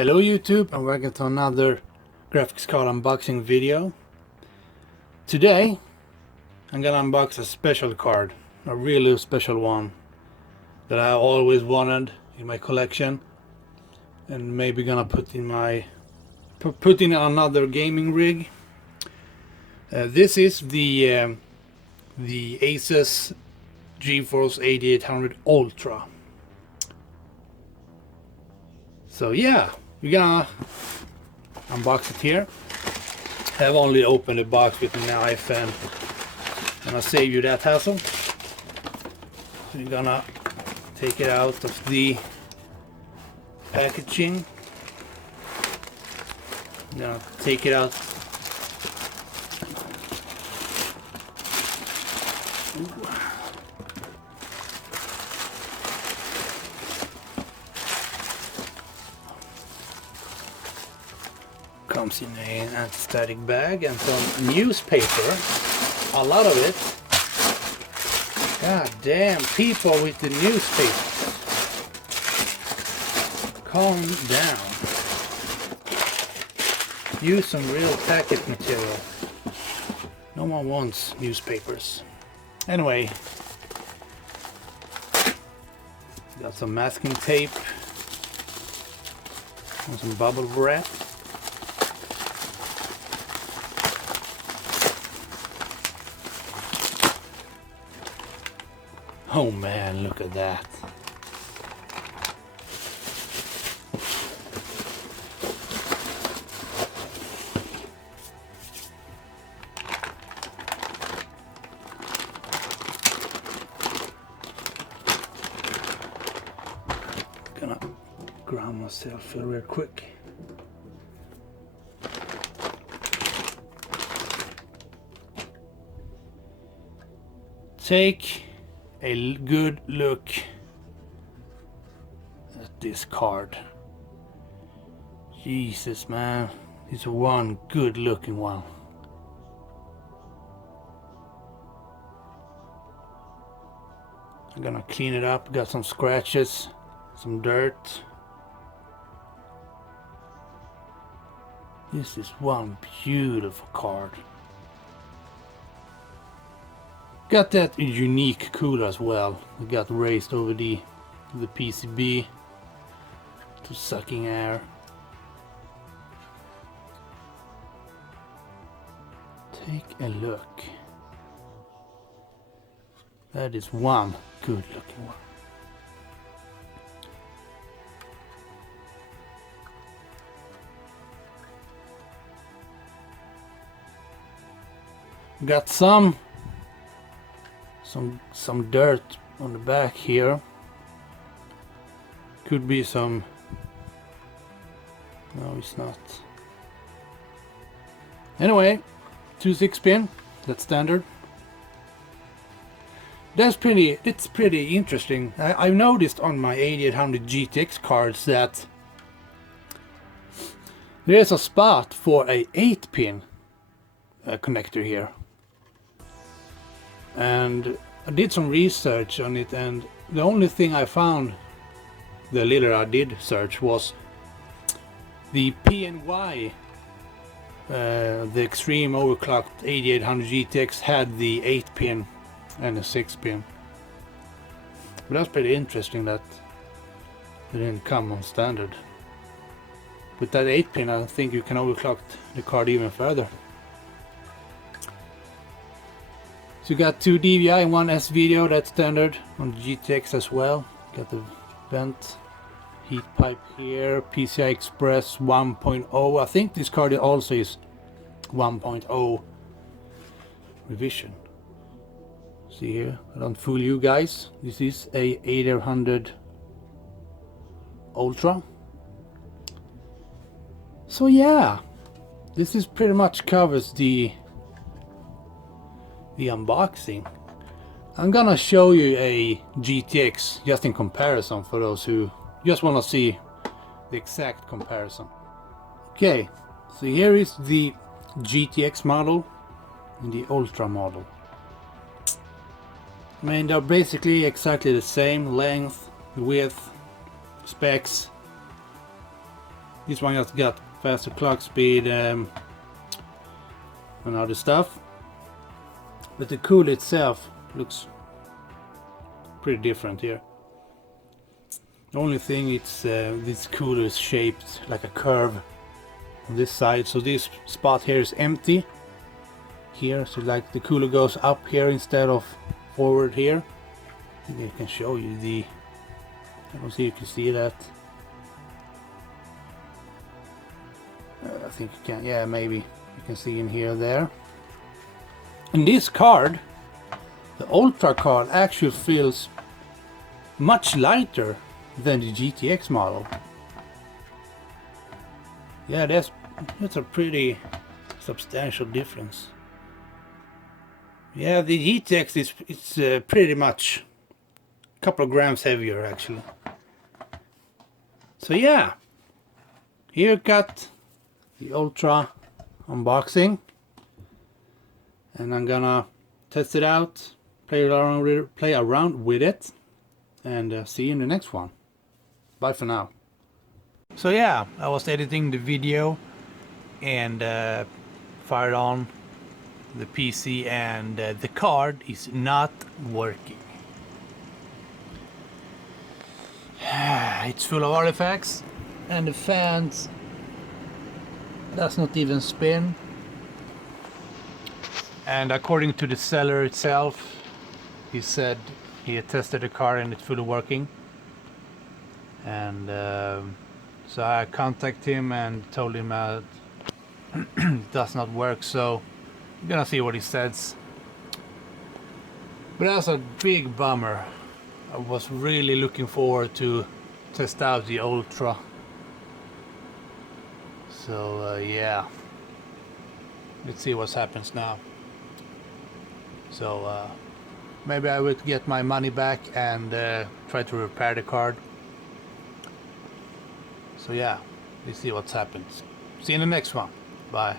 Hello YouTube, and welcome to another graphics card unboxing video. Today I'm gonna unbox a special card, a really special one that I always wanted in my collection, and maybe gonna put in another gaming rig. This is the ASUS GeForce 8800 Ultra. So yeah, we're gonna unbox it here. I've only opened the box with a knife and I'll save you that hassle. So we're gonna take it out of the packaging. I'm gonna take it out. Ooh. Comes in an anti-static bag and some newspaper, a lot of it. God damn, people with the newspaper. Calm down. Use some real packet material. No one wants newspapers. Anyway, got some masking tape and some bubble wrap. Oh man, look at that. Gonna ground myself real quick. Take a good look at this card. Jesus man, it's one good looking one. I'm gonna clean it up. Got some scratches, some dirt. This is one beautiful card. Got that unique cooler as well. We got raised over the PCB to sucking air. Take a look. That is one good looking one. Got some dirt on the back here. Could be some. No, it's not. Anyway, 2.6-pin. That's standard. It's pretty interesting. I've noticed on my 8800 GTX cards that there's a spot for a 8-pin connector here. And I did some research on it, and the only thing I found, the little I did search, was the PNY, the extreme overclocked 8800 GTX had the 8-pin and a 6-pin. But that's pretty interesting that it didn't come on standard. With that 8-pin, I think you can overclock the card even further. So you got 2 DVI and 1 S-Video, that's standard on the GTX as well. Got the vent, heat pipe here, PCI Express 1.0. I think this card also is 1.0 revision. See here, I don't fool you guys. This is a 8800 Ultra. So yeah, this is pretty much covers the unboxing. I'm gonna show you a GTX just in comparison for those who just want to see the exact comparison. Okay, so here is the GTX model and the Ultra model. I mean, they're basically exactly the same length, width, specs. This one just got faster clock speed and other stuff. But the cooler itself looks pretty different here. The only thing, it's this cooler is shaped like a curve on this side, so this spot here is empty here, so like the cooler goes up here instead of forward here. I think I can show you the, I don't see if you can see that. I think you can, yeah, maybe you can see in here there. And this card, the Ultra card, actually feels much lighter than the GTX model. Yeah, that's a pretty substantial difference. Yeah, the GTX is pretty much a couple of grams heavier actually. So yeah, here got the Ultra unboxing, and I'm gonna test it out, play around with it, and see you in the next one. Bye for now. So yeah, I was editing the video and fired on the PC, and the card is not working. It's full of artifacts, and the fans does not even spin. And according to the seller itself, he said he had tested the card and it's fully working. And so I contacted him and told him that it does not work, so I'm gonna see what he says. But that's a big bummer. I was really looking forward to test out the Ultra. So yeah, let's see what happens now. So maybe I would get my money back and try to repair the card. So yeah, let's see what happens. See you in the next one. Bye.